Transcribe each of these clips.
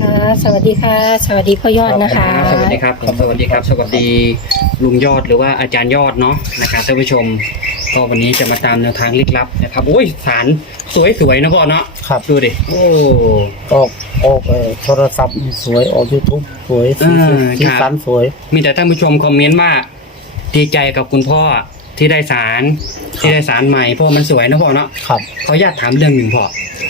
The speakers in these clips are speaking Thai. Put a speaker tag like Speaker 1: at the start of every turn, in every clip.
Speaker 1: ค่ะ สวัสดีค่ะ สวัสดีพ่อยอดนะคะ
Speaker 2: สวัสดีครับผมสวัสดีครับ สวัสดีลุงยอดหรือว่าอาจารย์ยอดเนาะนะครับท่านผู้ชมก็วันนี้จะมาตามแนวทางลึกลับนะครับโอ้ยสารสวยๆนะพ่อเนาะ
Speaker 3: ครับ
Speaker 2: ดูดิโอ้
Speaker 3: ออกออกเอ่อโทรศัพท์นี่สวยออกยูทูบสวยสี
Speaker 2: อ่า
Speaker 3: สี
Speaker 2: ครับ
Speaker 3: สันสวย
Speaker 2: มีแต่ท่านผู้ชมคอมเมนต์ว่าดีใจกับคุณพ่อที่ได้สารที่ได้สารใหม่เพราะมันสวยนะพ่อเนาะ
Speaker 3: ครับ
Speaker 2: ขออนุญาตถามเรื่องหนึ่งพ่อ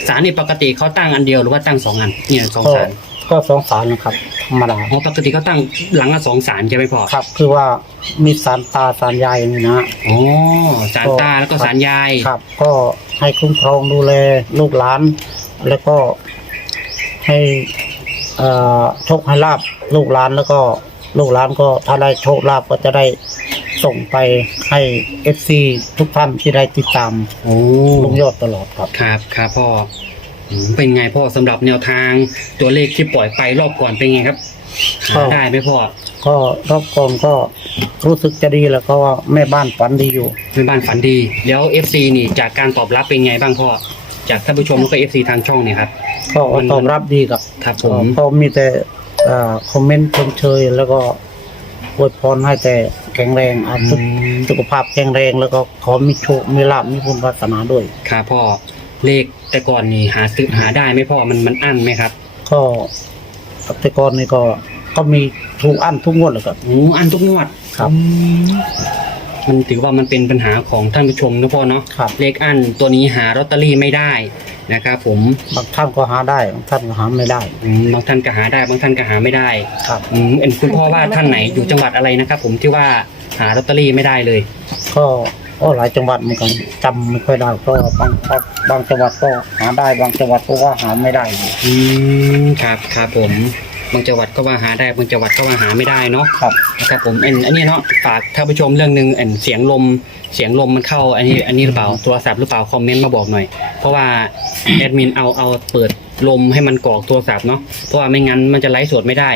Speaker 2: สารนี่ปกติเขาตั้งอันเดียวหรือว่าตั้งสองอันเนี่ยสอง
Speaker 3: ก็
Speaker 2: สาร
Speaker 3: ก็สองสารนะครับธรรมดา
Speaker 2: อ๋อปกติเขาตั้งหลังละสองสารใช่ไหมพ่อ
Speaker 3: ครับ คือว่ามีสารตาสารยายนี่นะ
Speaker 2: อ๋อสารตาแล้วก็สารยาย
Speaker 3: ครับ ก็ให้คุ้มครองดูแลลูกหลาน แล้วก็ให้เอ่อโชคให้ลาบลูกหลานแล้วก็ลูกหลานก็ถ้าได้โชคลาบก็จะได้ ส่งไปให้เอฟซีทุกท่านที่ได้ติดตาม
Speaker 2: โอ้
Speaker 3: ลุงยอดตลอดครับ
Speaker 2: ครับครับพ่ออืมเป็นไงพ่อสำหรับแนวทางตัวเลขที่ปล่อยไปรอบก่อนเป็นไงครับ
Speaker 3: ก็
Speaker 2: หาได้ไหมพ่อ
Speaker 3: ก็รอบก่อนก็รู้สึกจะดีแล้วก็ว่าแม่บ้านฝันดีอยู่
Speaker 2: เป็นบ้านฝันดี แล้ว FC นี่จากการตอบรับเป็นไงบ้างพ่อจากท่านผู้ชมแล้วก็ FC ทางช่องเนี่ยครับ
Speaker 3: ก็
Speaker 2: มัน
Speaker 3: ตอบรับดีกับ
Speaker 2: ครับผม
Speaker 3: ก็มีแต่อ่าคอมเมนต์ชมเชยแล้วก็อวยพรให้แต่ แข็งแรงอา
Speaker 2: อื
Speaker 3: สุข
Speaker 2: ม
Speaker 3: สุขภาพแข็งแรงแล้วก็ขอมีโชคมีลาภมีบุญวาสนาด้วย
Speaker 2: ครับพ่อเลขแต่ก่อนนี่หาซื้อหาได้ไหมพ่อมันมันอั้นไหมครับ
Speaker 3: ก็แต่ก่อนนี่ก็ก็มีถูกอันทุกงวดเลยครับ
Speaker 2: โอ้อั้นทุกงวด
Speaker 3: ครับ
Speaker 2: อืมมันถือว่ามันเป็นปัญหาของท่านผู้ชมนะพ่อเนาะ
Speaker 3: ครับ
Speaker 2: เลขอั้นตัวนี้หาลอตเตอรี่ไม่ได้ นะครับผม
Speaker 3: บางท่านก็หาได้บางท่านก็หาไม่ได้
Speaker 2: อืมบางท่านก็หาได้บางท่านก็หาไม่ได้
Speaker 3: ครับ
Speaker 2: อืมเอ็นคุณพ่อว่าท่านไหนอยู่จังหวัดอะไรนะครับ ผมที่ว่าหาลอตเตอรี่ไม่ได้เลย
Speaker 3: ก็ก็หลายจังหวัดเหมือนกันจำไม่ค่อยได้เพราะว่าบางบางบางจังหวัดก็หาได้บางจังหวัดก็ว่าหาไม่ได้อยู่
Speaker 2: อืมครับครับผม บางจังหวัดก็ว่าหาได้บางจังหวัดก็ว่าหาไม่ได้เนาะ
Speaker 3: ครับ
Speaker 2: นะครับผมเอ็นอันนี้เนาะฝากท่านผู้ชมเรื่องหนึ่งเอ็นเสียงลมเสียงลมมันเข้าอันนี้อันนี้หรือเปล่าโทรศัพท์หรือเปล่าคอมเมนต์มาบอกหน่อย เพราะว่าแอดมินเอาเอาเปิดลมให้มันกรอกโทรศัพท์เนาะเพราะว่าไม่งั้นมันจะไลฟ์สดไม่ได้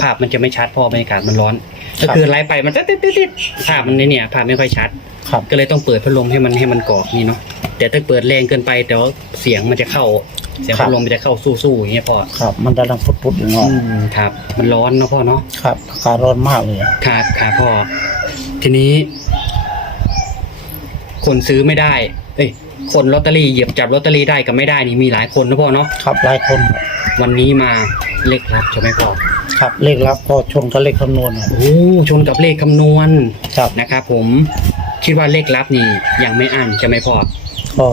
Speaker 2: ภาพมันจะไม่ชัดเพราะบรรยากาศมันร้อน ก็คือไลฟ์ไปมันติดติดติดภาพมันเนี่ยภาพไม่ค่อยชัด
Speaker 3: ครับ
Speaker 2: ก็เลยต้องเปิดพัดลมให้มันให้มันกรอกนี่เนาะแต่ถ้าเปิดแรงเกินไปเดี๋ยวเสียงมันจะเข้า เสียง
Speaker 3: ครับ
Speaker 2: พัดลมมันจะเข้าสู้ๆอย่างเงี้ยพ่อ
Speaker 3: ครับ มันจะดังฟุดๆอย่างเงี้ย
Speaker 2: อืมครับ มันร้อนเนาะพ่อเนาะ
Speaker 3: ครับอากาศร้อนมากเลย
Speaker 2: ครับครับพ่อ ทีนี้ คนซื้อไม่ได้ เอ้ย คนลอตเตอรี่เหยียบจับลอตเตอรี่ได้กับไม่ได้นี่มีหลายคนนะพ่อเนาะ
Speaker 3: ครับหลายคนครับ
Speaker 2: วันนี้มาเลขลับใช่ไหมพ่อ
Speaker 3: ครับเลขลับก็ชนกับเลขคำนวณครับ
Speaker 2: โอ้ชนกับเลขคำนวณ
Speaker 3: ครับ
Speaker 2: นะครับผม คิดว่าเลขลับนี่ยังไม่อั้นใช่ไหมพ่อ
Speaker 3: ก็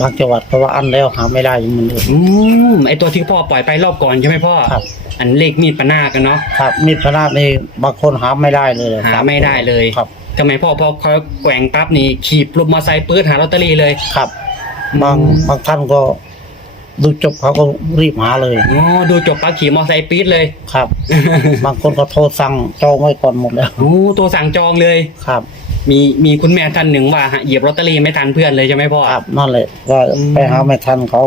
Speaker 3: บางจังหวัดก็ว่าอันแล้วหาไม่ได้อยู่เหมือนเดิม
Speaker 2: อืมไอตัวที่พ่อปล่อยไปรอบก่อนใช่ไหมพ่อ
Speaker 3: ครับ
Speaker 2: อันเลขมีดปะหน้ากันเนาะ
Speaker 3: ครับมีดพระนาคนี่บางคนหาไม่ได้เลย
Speaker 2: หาไม่ได้เลย
Speaker 3: ครับ
Speaker 2: ทำไมพ่อพอเขาแกว่งปั๊บนี่ขี่ปลุกมอไซค์ปื๊ดหาลอตเตอรี่เลย
Speaker 3: ครับบาง
Speaker 2: อืม
Speaker 3: บางท่านก็ดูจบเขาก็รีบหาเลย
Speaker 2: อ๋อดูจบปั๊บขี่มอไซค์ปี๊ดเลย
Speaker 3: ครับ บางคนก็โทรสั่งจองไว้ก่อนหมดแล้ว
Speaker 2: โอ้ตัวสั่งจองเลย
Speaker 3: ครับ
Speaker 2: มีมีคุณแม่ท่านหนึ่งว่าเหยียบลอตเตอรี่ไม่ทันเพื่อนเลยใช่ไหมพ่อ
Speaker 3: ครับนั่นแหละว่า
Speaker 2: อืม
Speaker 3: ไปหาไม่ทันเขา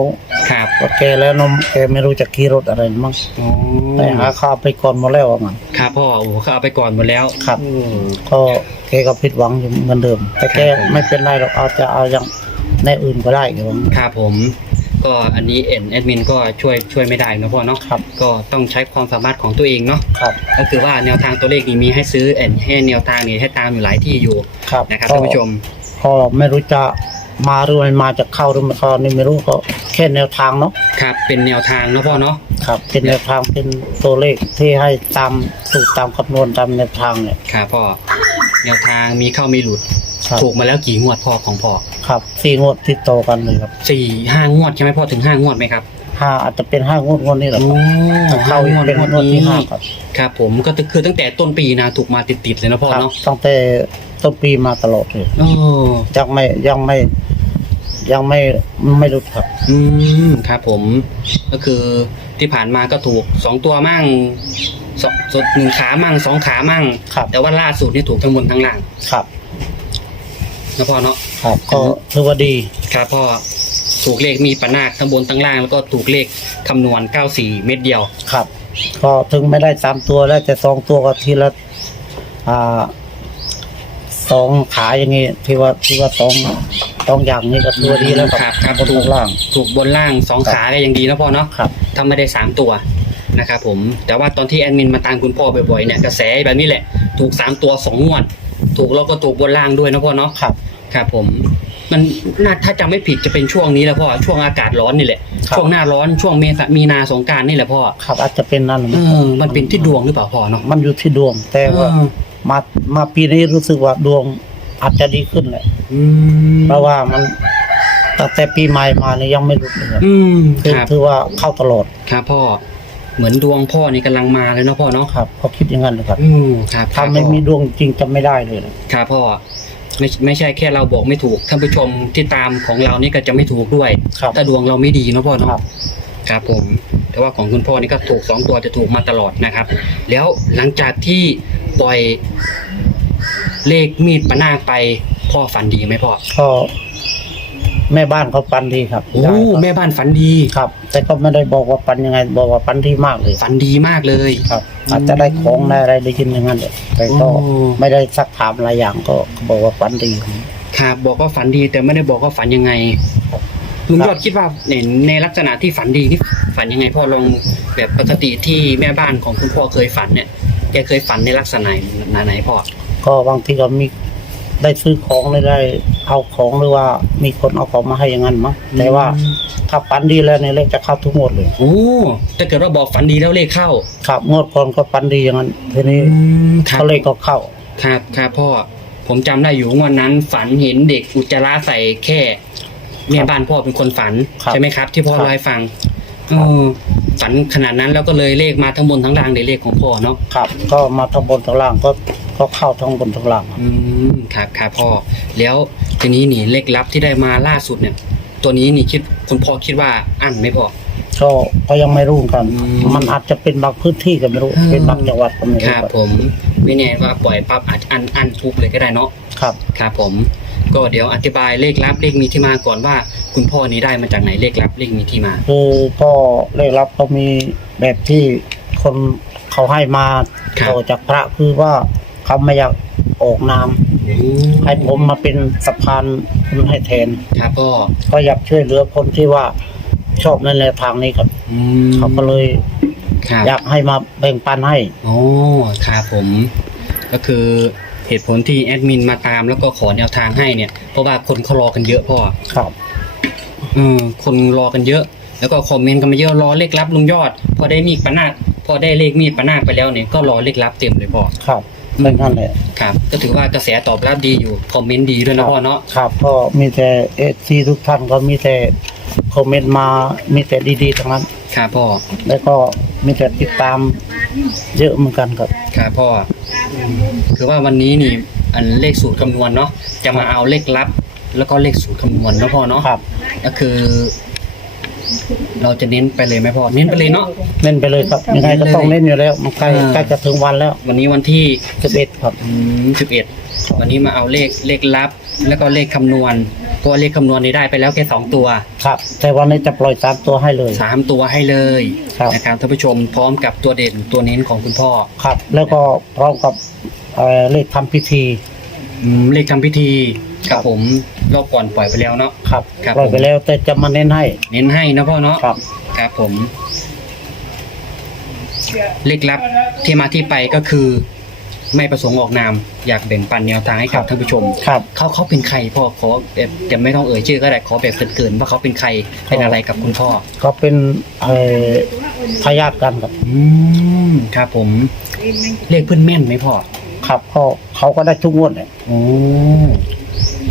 Speaker 2: ครับ
Speaker 3: ก็แกแล้วนมแกไม่รู้จะขี่รถอะไรมั้ง
Speaker 2: อ๋อ
Speaker 3: ไปหาข้าวไปก่อนหมดแล้วว่ามัน
Speaker 2: ครับพ่อโอ้เขาเอาไปก่อนหมดแล้ว
Speaker 3: ครับ
Speaker 2: อืม
Speaker 3: ก็แกก็ผิดหวังอยู่เหมือนเดิม แต่แก
Speaker 2: ครับผม
Speaker 3: ไม่เป็นไรหรอกเอาจะเอาอย่างในอื่นก็ได้ครับผม
Speaker 2: ครับผม ก็อันนี้เอ็นแอดมินก็ช่วยช่วยไม่ได้นะพ่อเนาะ
Speaker 3: ครับ
Speaker 2: ก็ต้องใช้ความสามารถของตัวเองเนาะ
Speaker 3: ครับ
Speaker 2: ก็คือว่าแนวทางตัวเลขนี้มีให้ซื้อแอนให้แนวทางนี้ให้ตามอยู่หลายที่อยู่
Speaker 3: ครับ
Speaker 2: นะครับ
Speaker 3: ก็
Speaker 2: ท่านผู้ชม
Speaker 3: ก็ไม่รู้จะมาหรือไม่มาจะเข้าหรือไม่เข้านี่ไม่รู้ก็แค่แนวทางเนาะ
Speaker 2: ครับ เป็นแนวทางนะพ่อเนาะ
Speaker 3: ครับ เป็นแนวทางเป็นตัวเลขที่ให้ตามสูตรตามคำนวณตามแนวทางเนี่ย
Speaker 2: ครับพ่อ แนวทางมีเข้ามีหลุด
Speaker 3: ครับ
Speaker 2: ถูกมาแล้วกี่งวดพ่อของพ่อ
Speaker 3: ครับสี่งวดติดต่อกันเลยครับ
Speaker 2: สี่ห้างวดใช่ไหมพ่อถึงห้างวดไหมครับ
Speaker 3: ห้าอาจจะเป็นห้างวดงวดนี้แหละ
Speaker 2: โอ้
Speaker 3: ครับ
Speaker 2: ห้า
Speaker 3: เข้าง
Speaker 2: วด
Speaker 3: เป็น
Speaker 2: งวด
Speaker 3: งวดที่
Speaker 2: นี้
Speaker 3: ห้าครับ
Speaker 2: ครับ ผมก็คือตั้งแต่ต้นปีนะถูกมาติดๆเลยนะพ่อ
Speaker 3: ครับ
Speaker 2: เนาะ
Speaker 3: ตั้งแต่ต้นปีมาตลอดเลย
Speaker 2: โอ้
Speaker 3: ยังไม่ยังไม่ ยังไม่ไม่รู้ครับ
Speaker 2: อืมครับผม ก็คือที่ผ่านมาก็ถูกสองตัวมั่งสองสดหนึ่งขามั่งสองขามั่ง
Speaker 3: ครับ
Speaker 2: แต่ว่าล่าสุดนี่ถูกทั้งบนทั้งล่าง
Speaker 3: ครับ
Speaker 2: นะพ่อเนาะ
Speaker 3: ครับ ก็ถือว่าดี
Speaker 2: ครับพ่อถูกเลขมีปะนาคทั้งบนทั้งล่างแล้วก็ถูกเลขคำนวณ 94 เม็ดเดียว
Speaker 3: ครับ ก็ถึงไม่ได้สามตัวแล้วแต่สองตัวก็ทีละอ่าสองขาอย่างงี้ที่ว่าที่ว่าสอง สองอย่างนี้ก็ถือว่าดีแล้ว
Speaker 2: ครับครับ
Speaker 3: บนข้างล่าง
Speaker 2: ถูกบนล่างสอง
Speaker 3: ครับ
Speaker 2: ขาก็ยังดีนะพ่อเนาะ
Speaker 3: ครับ
Speaker 2: ถ้าไม่ได้สามตัวนะครับผมแต่ว่าตอนที่แอดมินมาตามคุณพ่อบ่อยๆเนี่ยกระแสแบบนี้แหละถูกสามตัวสองงวด ถูกแล้วก็ถูกบนล่างด้วยนะพ่อเนาะ
Speaker 3: ครับ
Speaker 2: ครับผม มันน่าถ้าจำไม่ผิดจะเป็นช่วงนี้แหละพ่อช่วงอากาศร้อนนี่แหละ
Speaker 3: ครับ
Speaker 2: ช่วงหน้าร้อนช่วงเมษามีนาสงกรารนี่แหละพ่อ
Speaker 3: ครับอาจจะเป็นนั่น
Speaker 2: เออมันเป็นที่ดวงหรือเปล่าพ่อเนาะ
Speaker 3: มันอยู่ที่ดวง แต่ว่า
Speaker 2: เออ
Speaker 3: มามาปีนี้รู้สึกว่าดวง อาจจะดีขึ้นแหละ
Speaker 2: อืม
Speaker 3: เพราะว่ามันตั้งแต่ปีใหม่มาเนี่ยยังไม่หลุดเลยครับ
Speaker 2: อืม
Speaker 3: คือ
Speaker 2: ครับ
Speaker 3: ถือว่าเข้าตลอด
Speaker 2: ครับพ่อ เหมือนดวงพ่อนี่กำลังมาเลยเนาะพ่อเนาะ
Speaker 3: ครับเขาคิดอย่างนั้นเลยครับ
Speaker 2: อืมครับ
Speaker 3: ถ้าไม่มีดวงจริงจะไม่ได้เลยนะ
Speaker 2: ครับพ่อไม่ไม่ใช่แค่เราบอกไม่ถูกท่านผู้ชมที่ตามของเรานี่ก็จะไม่ถูกด้วย
Speaker 3: ครับ
Speaker 2: ถ้าดวงเราไม่ดีเนาะพ่อ
Speaker 3: ค
Speaker 2: เนาะ
Speaker 3: รับ
Speaker 2: ครับผม แต่ว่าของคุณพ่อนี่ก็ถูกสองตัวจะถูกมาตลอดนะครับ แล้วหลังจากที่ปล่อย เลขมีดปะนาคไป พ่อฝันดีไหมพ่อ
Speaker 3: ก็แม่บ้านเขาปันดีครับ
Speaker 2: โอ้
Speaker 3: ได้ครับ
Speaker 2: แม่บ้านฝันดี
Speaker 3: ครับ แต่ก็ไม่ได้บอกว่าปันยังไง บอกว่าปันดีมากเลย
Speaker 2: ฝันดีมากเลย
Speaker 3: ครับ อาจจะได้ของได้อะไรได้ยินอย่างนั้นเลยแต่ก็
Speaker 2: โอ้
Speaker 3: ไม่ได้สักถามอะไรอย่างก็บอกว่าปันดี
Speaker 2: ครับบอกว่าฝันดีแต่ไม่ได้บอกว่าฝันยังไงลุง
Speaker 3: ครับ
Speaker 2: ยอดคิดว่าในในลักษณะที่ฝันดีนี่ฝันยังไงพ่อลองแบบปกติที่แม่บ้านของคุณพ่อเคยฝันเนี่ยแกเคยฝันในลักษณะไหนไหนพ่อ
Speaker 3: ก็บางทีก็มีได้ซื้อของเลยได้เอาของหรือว่ามีคนเอาของมาให้อย่างนั้นมั้งแต่ว่าถ้าปันดีแล้วเนี่ยเลขจะเข้าทุกงวดเลย
Speaker 2: โอ้ถ้าเกิดว่าบอกฝันดีแล้วเลขเข้า
Speaker 3: ครับงวดก่อนก็ปันดีอย่างนั้นทีนี้
Speaker 2: ครับ
Speaker 3: เขาเลขก็เข้า
Speaker 2: ครับครับพ่อ ผมจำได้อยู่วันนั้น ฝันเห็นเด็กอุจจาระใส่แค่แม่บ้านพ่อเป็นคนฝัน
Speaker 3: ครับ
Speaker 2: ใช่ไหมครับ ที่พ่อ
Speaker 3: ครับ
Speaker 2: เล่าให้ฟัง
Speaker 3: ครับ
Speaker 2: เออฝันขนาดนั้นแล้วก็เลยเลขมาทั้งบนทั้งล่างในเลขของพ่อเนาะ
Speaker 3: ครับ ก็มาทั้งบนทั้งล่างก็ก็เข้าทั้งบนทั้งล่างครับ
Speaker 2: อืมครับครับพ่อ แล้วทีนี้นี่เลขลับที่ได้มาล่าสุดเนี่ย ตัวนี้นี่คิดคุณพ่อคิดว่าอั้นไหมพ่อ
Speaker 3: ก็ก็ยังไม่รู้เหมือนกัน
Speaker 2: อืม
Speaker 3: มันอาจจะเป็นบางพื้นที่ก็ไม่รู้
Speaker 2: อืม
Speaker 3: เป็นบางจังหวัดก็ไม่
Speaker 2: ค
Speaker 3: รู้
Speaker 2: รับผมไม่แน่ว่าปล่อยปั๊บอาจจะอันอันทุบเลยก็ได้เนาะ
Speaker 3: ครับ
Speaker 2: ครับผม ก็เดี๋ยวอธิบายเลขลับเลขมีที่มาก่อนว่า คุณพ่อนี้ได้มาจากไหนเลขลับเลขมีที่มา
Speaker 3: คือก็เลขรับก็มีแบบที่คนเขาให้มา
Speaker 2: ครับ
Speaker 3: ต่อจากพระคือว่าเขาไม่อยากออกนามให้ผมมาเป็นสะพานคุณให้แทน
Speaker 2: ครับพ่อ
Speaker 3: ก็อยากช่วยเหลือคนที่ว่าชอบในแนวทางนี้ครับ
Speaker 2: อืม
Speaker 3: เขาก็เลย
Speaker 2: ครับ
Speaker 3: อยากให้มาแบ่งปันให้
Speaker 2: โอ้ครับผม ก็คือ เหตุผลที่แอดมินมาตามแล้วก็ขอแนวทางให้เนี่ย เพราะว่าคนเขารอกันเยอะพ่อ
Speaker 3: ครับ
Speaker 2: เออคนรอกันเยอะ แล้วก็คอมเมนต์กันมาเยอะรอเลขลับลุงยอด พอได้มีดปะนาคพอได้เลขมีดปะนาคไปแล้วเนี่ยก็รอเลขลับเต็มเลยพ่อ
Speaker 3: ครับเป็นนั่นแหละ
Speaker 2: ครับ ก็ถือว่ากระแสตอบรับดีอยู่คอมเมนต์ดีด้วยนะพ่อเนาะ
Speaker 3: ครับ ก็มีแต่เอซีทุกท่านก็มีแต่คอมเมนต์มามีแต่ดีๆทั้งนั้น
Speaker 2: ครับพ่อ
Speaker 3: แล้วก็มีแต่ติดตามเยอะเหมือนกันครับ
Speaker 2: ครับพ่อ คือว่าวันนี้นี่อันเลขสูตรคำนวณเนาะจะมาเอาเลขลับ แล้วก็เลขสูตรคำนวณเนาะพ่อเนาะ
Speaker 3: ครับ
Speaker 2: ก็คือ เราจะเน้นไปเลยไหมพ่อเน้นไปเลยเนาะ
Speaker 3: เล่นไปเลยครับยังไงก็ต้องเล่นอยู่แล้วมันใกล้
Speaker 2: อ่า
Speaker 3: ใกล้จะถึงวันแล้ว
Speaker 2: วันนี้วันที่
Speaker 3: สิบเอ็ดครับ
Speaker 2: สิบเอ็ดวันนี้มาเอาเลขเลขลับ แล้วก็เลขคำนวณ เพราะว่าเลขคำนวณนี่ได้ไปแล้วแค่สองตัว
Speaker 3: ครับ แต่วันนี้จะปล่อยสามตัวให้เลย
Speaker 2: สามตัวให้เลย
Speaker 3: ครับ
Speaker 2: นะครับท่านผู้ชมพร้อมกับตัวเด่นตัวเน้นของคุณพ่อ
Speaker 3: ครับ แล้วก็พร้อมกับเอ่อเลขทำพิธี
Speaker 2: อืมเลขทำพิธี
Speaker 3: ครับ
Speaker 2: ผมรอบก่อนปล่อยไปแล้วเนาะ
Speaker 3: ครับ
Speaker 2: ครับ
Speaker 3: ปล่อยไปแล้วแต่จะมาเน้นให้
Speaker 2: เน้นให้นะพ่อเนาะ
Speaker 3: ครับ
Speaker 2: ครับผม เลขลับที่มาที่ไปก็คือ ไม่ประสงค์ออกนาม อยากแบ่งปันแนวทางให้กับท่านผู้ชม
Speaker 3: ครับ
Speaker 2: เขาเขาเป็นใครพ่อขอแบบจะไม่ต้องเอ่ยชื่อก็ได้ขอแบบเกินๆว่าเขาเป็นใครเป็นอะไรกับคุณพ่อ
Speaker 3: ก็เป็นเอ่อทายาทกันครับ
Speaker 2: อืมครับผมเลขเพื่อนแม่นไหมพ่อ
Speaker 3: ครับก็เขาก็ได้ทุกงวดเลย
Speaker 2: โอ้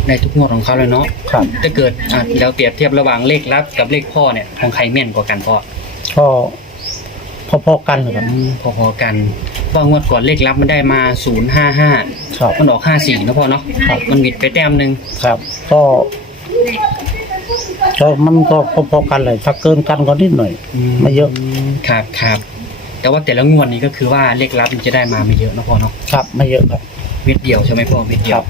Speaker 2: ได้ทุกงวดของเขาเลยเนาะ
Speaker 3: ครับ
Speaker 2: ถ้าเกิดอะแล้วเปรียบเทียบระหว่างเลขลับกับเลขพ่อเนี่ยของใครแม่นกว่ากันพ่อ
Speaker 3: ก็พอๆกันเลยครับ
Speaker 2: อืมพอๆกัน ว่างวดก่อนเลขลับมันได้มาศูนย์ห้าห้า
Speaker 3: ครับ
Speaker 2: มันออกห้าสี่นะพ่อเนาะมันบิดไปแต้มหนึ่ง
Speaker 3: ครับ ก็ก็มันก็พอๆกันเลยถ้าเกินกันก็นิดหน่อย ไม่เยอะ
Speaker 2: ครับครับแต่ว่าแต่ละงวดนี้ก็คือว่าเลขลับมันจะได้มาไม่เยอะนะพ่อเนาะ
Speaker 3: ครับ ไม่เยอะครับ
Speaker 2: เม็ดเดียวใช่ไหมพ่อเม็ดเดี
Speaker 3: ค
Speaker 2: ยว
Speaker 3: รับ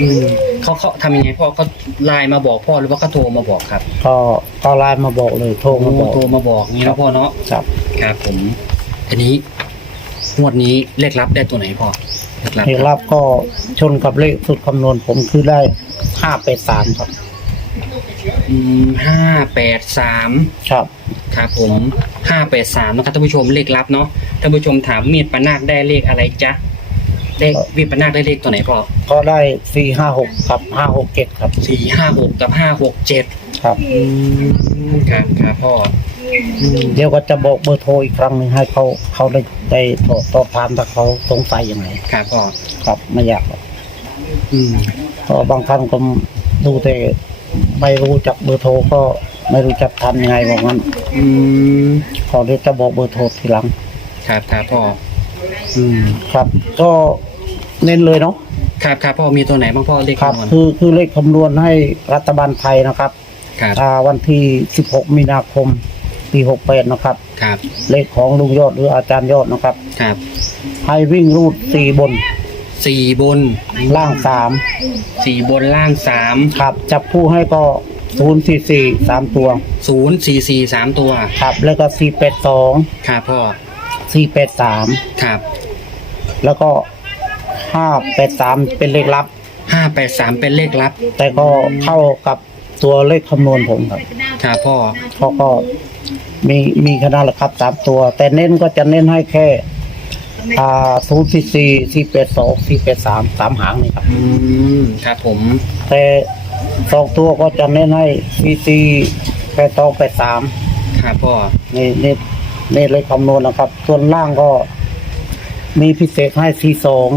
Speaker 2: อืมเขาเขาทำยังไงพ่อเขาไลน์มาบอกพ่อหรือว่าเขาโทรมาบอกครับ
Speaker 3: ก็ก็ไลน์มาบอกเลยโทรมาบอก
Speaker 2: โทรมาบอกอย่างนี้นะพ่อเนาะ
Speaker 3: ครับ
Speaker 2: ครับผมทีนี้ งวดนี้เลขลับได้ตัวไหนพ่อเลขลับ
Speaker 3: เลขรับก็ชนกับเลขสุดคำนวณผมคือได้ห้าไปสามครับ
Speaker 2: อืมห้าแปดสาม
Speaker 3: ครับ
Speaker 2: ครับผมห้าแปดสามนะครับท่านผู้ชมเลขลับเนาะท่านผู้ชมถามมีดปะนาคได้เลขอะไรจ๊ะเลขมีดปะนาคได้เลขตัวไหนพ่อ
Speaker 3: ก็ได้สี่ห้าหกครับห้าหกเจ็ดครับ
Speaker 2: สี่ห้าหกกับห้าหกเจ็ด
Speaker 3: ครับ
Speaker 2: อืมครับครับพ่ออืม
Speaker 3: เดี๋ยวก็จะบอกเบอร์โทรอีกครั้งหนึ่งให้เขาเขาได้ได้ตอบตอบถามถ้าเขาสงสัยยังไง
Speaker 2: ครับพ่อ
Speaker 3: ครับไม่อยากหรอก
Speaker 2: อืม
Speaker 3: เพราะบางท่านก็ดูแต่ไม่รู้จักเบอร์โทรก็ไม่รู้จักทำยังไงบอกงั้น
Speaker 2: อืม
Speaker 3: ขอเดี๋ยวจะบอกเบอร์โทรทีหลัง
Speaker 2: ครับครับพ่ออืม
Speaker 3: ครับ ก็เน้นเลยเนาะ
Speaker 2: ครับครับพ่อมีตัวไหนบ้างพ่อเลข
Speaker 3: ครับ
Speaker 2: คำนวณ
Speaker 3: คือคือเลขคำนวณให้รัฐบาลไทยนะครับ
Speaker 2: ครับ
Speaker 3: อ่าวันที่ 16 มีนาคม ปี68นะครับ
Speaker 2: ครับ
Speaker 3: เลขของลุงยอดหรืออาจารย์ยอดนะครับ
Speaker 2: ครับ
Speaker 3: ให้วิ่งรูด4บน
Speaker 2: สี่บน
Speaker 3: ล่าง
Speaker 2: สี่บนล่างสาม
Speaker 3: 3ครับ จับผู้ให้ก็044 3ตัว
Speaker 2: ศูนย์สี่สี่สามตัว
Speaker 3: ครับ แล้วก็482
Speaker 2: ครับพ่อ
Speaker 3: 483
Speaker 2: ครับ
Speaker 3: แล้วก็583เป็นเลขลับ
Speaker 2: ห้าแปดสามเป็นเลขลับ
Speaker 3: แต่ก็เข้ากับตัวเลขคำนวณผมครับ
Speaker 2: ครับพ่อ
Speaker 3: เขาก็ มีมีคณะละครับสามตัว แต่เน้นก็จะเน้นให้แค่อ่าศูนย์สี่สี่สี่แปดสองสี่แปดสามสามหางนี่ครับ
Speaker 2: อืมครับผม
Speaker 3: แต่สองตัวก็จะเน้นให้สี่สี่แปดสองแปดสาม
Speaker 2: ครับพ่อ
Speaker 3: นี่นี่นี่เลยคำนวณนะครับ ส่วนล่างก็ มีพิเศษให้สี่สอง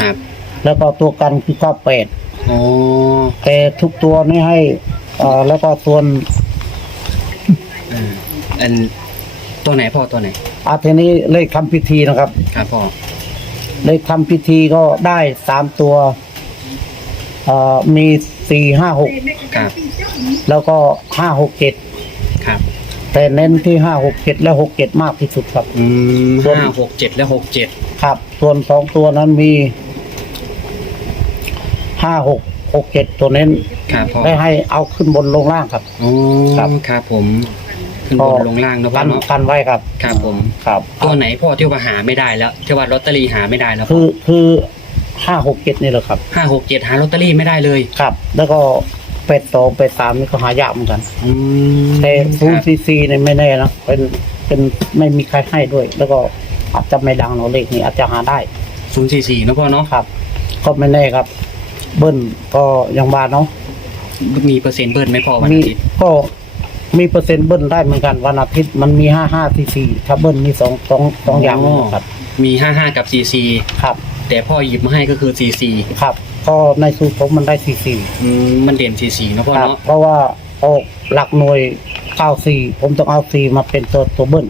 Speaker 2: ครับ
Speaker 3: แล้วก็ตัวกันคือเก้าแปด
Speaker 2: โอ้
Speaker 3: แต่ทุกตัวนี่ให้อ่าแล้วก็ส่วน
Speaker 2: อ่า อันตัวไหนพ่อตัวไหน
Speaker 3: อาทีนี้เลขทำพิธีนะครับ
Speaker 2: ครับพ่อ
Speaker 3: เลขทำพิธีก็ได้สามตัวเอ่อมีสี่ห้าหก
Speaker 2: ครับ
Speaker 3: แล้วก็ห้าหกเจ็ด
Speaker 2: ครับ
Speaker 3: แต่เน้นที่ห้าหกเจ็ดและหกเจ็ดมากที่สุดครับ
Speaker 2: อืม
Speaker 3: ส่วน
Speaker 2: ห้าหกเจ็ดและหกเจ็ด
Speaker 3: ครับส่วนสองตัวนั้นมีห้าหกหกเจ็ดตัวเน้น
Speaker 2: ครับพ่อ
Speaker 3: ได้ให้เอาขึ้นบนลงล่างครับ
Speaker 2: โอ้
Speaker 3: ครับ
Speaker 2: ครับผม ขึ้นบนลงล่างนะพ่
Speaker 3: กั
Speaker 2: อนเนาะ
Speaker 3: กันไว้ครับ
Speaker 2: ครับผม
Speaker 3: ครับ
Speaker 2: ตัวไหนพ่อที่ว่าหาไม่ได้แล้วที่ว่าลอตเตอรี่หาไม่ได้แล้ว
Speaker 3: คือคือห้าหกเจ็ดนี่แหละครับ
Speaker 2: ห้าหกเจ็ดหาลอตเตอรี่ไม่ได้เลย
Speaker 3: ครับ แล้วก็เป็ดสองเป็ดสามนี่ก็หายากเหมือนกัน
Speaker 2: อืม
Speaker 3: แต่
Speaker 2: ค
Speaker 3: ซู
Speaker 2: รับ
Speaker 3: ซีซีเนี่ยไม่แน่นะเป็นเป็นไม่มีใครให้ด้วย แล้วก็อาจจะไม่ดังเนาะเลขนี้อาจจะหาได้
Speaker 2: ศูนย์สี่สี่นะพ่อเนาะ
Speaker 3: ครับ ก็ไม่แน่ครับ เบิ้ลก็ยังบาเนาะ
Speaker 2: มีเปอร์เซ็นต์เบิร์นไหมพ่อวัน
Speaker 3: มี
Speaker 2: อาทิตย์
Speaker 3: ก็ มีเปอร์เซ็นต์เบิ้ลได้เหมือนกันวันอาทิตย์มันมีห้าห้าซีซีถ้าเบิ้ลมีสองสองสองอย่างนะครับ
Speaker 2: มีห้าห้ากับซีซี
Speaker 3: ครับ
Speaker 2: แต่พ่อหยิบมาให้ก็คือซีซี
Speaker 3: ครับก็ในสูตรผมมันได้ซีซี
Speaker 2: มันเด่นซีซีนะพ่อ
Speaker 3: ครับ
Speaker 2: เนาะ
Speaker 3: เพราะว่าออกหลักหน่วยเก้าสี่ผมต้องเอาสี่มาเป็นตัวตัวเบิ้ล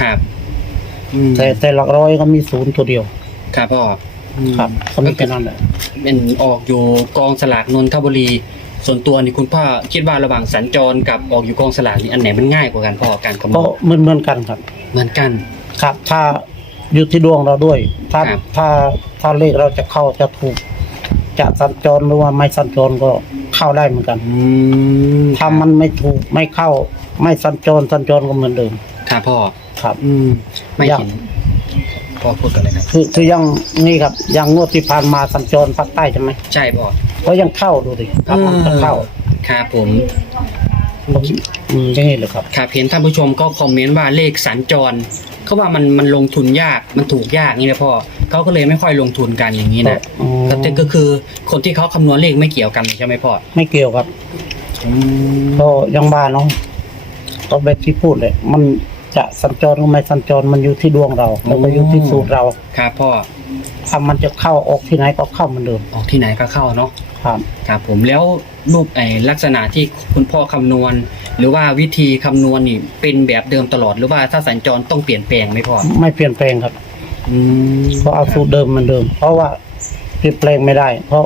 Speaker 2: ครับอืม
Speaker 3: แต่แต่หลักร้อยก็มีศูนย์ตัวเดียว
Speaker 2: ครับพ่ออืม
Speaker 3: ครับก็มีแค่นั้นแหละ
Speaker 2: เป็นออกอยู่กองสลากนนทบุรี ส่วนตัวนี่คุณพ่อคิดว่าระหว่างสัญจรกับออกอยู่กองสลากนี่อันไหนมันง่ายกว่ากันพ่อการคำน
Speaker 3: ก็
Speaker 2: วณ
Speaker 3: เหมือนเหมือนกันครับ
Speaker 2: เหมือนกัน
Speaker 3: ครับ ถ้าอยู่ที่ดวงเราด้วย ถ้า
Speaker 2: ครับ
Speaker 3: ถ้าถ้าเลขเราจะเข้าจะถูก จะสัญจรหรือว่าไม่สัญจรก็เข้าได้เหมือนกัน
Speaker 2: อืม
Speaker 3: ถ้ามันไม่ถูกไม่เข้า ไม่สัญจรสัญจรก็เหมือนเดิม
Speaker 2: ครับพ่อ
Speaker 3: ครับ
Speaker 2: อืมไม่
Speaker 3: ยัง
Speaker 2: เห็น พ่อพูดกันเลยครับ
Speaker 3: คือคือยังนี่ครับยังงวดที่ผ่านมาสัญจรภาคใต้ใช่ไหม
Speaker 2: ใช่พ่อ
Speaker 3: ก็ยังเข้าดูดิครับมันจะเข้า
Speaker 2: ครับผม
Speaker 3: อืมอยังไงเลยครับ
Speaker 2: ครับเห็นท่านผู้ชมก็คอมเมนต์ว่าเลขสัญจรเขาว่ามันมันลงทุนยากมันถูกยากนี่นะพ่อเขาก็เลยไม่ค่อยลงทุนกันอย่างนี้นะ
Speaker 3: อ๋อ
Speaker 2: ก็ก็คือคนที่เขาคำนวณเลขไม่เกี่ยวกันใช่ไหมพ่อ
Speaker 3: ไม่เกี่ยวครับ
Speaker 2: อืม
Speaker 3: ก็ยังบ้านเนาะก็แบบที่พูดเลย มัน จะสัญจรก็ไม่สัญจรมันอยู่ที่ดวงเราแล้วก็อยู่ที่สูตรเรา
Speaker 2: ครับพ่อ
Speaker 3: ถ้ามันจะเข้าออกที่ไหนก็เข้าเหมันเดิม
Speaker 2: ออกที่ไหนก็เข้าเนาะ
Speaker 3: ครับ
Speaker 2: ครับผมแล้วรูปไอ้ลักษณะที่คุณพ่อคำนวณ หรือว่าวิธีคำนวณนี่เป็นแบบเดิมตลอดหรือว่าถ้าสัญจรต้องเปลี่ยนแปลงไหมพ่อ
Speaker 3: ไม่เปลี่ยนแปลงครับ
Speaker 2: อืม
Speaker 3: ก็เอาสูตรเดิมเหมันเดิม เพราะว่าเปลี่ยนแปลงไม่ได้ เพราะ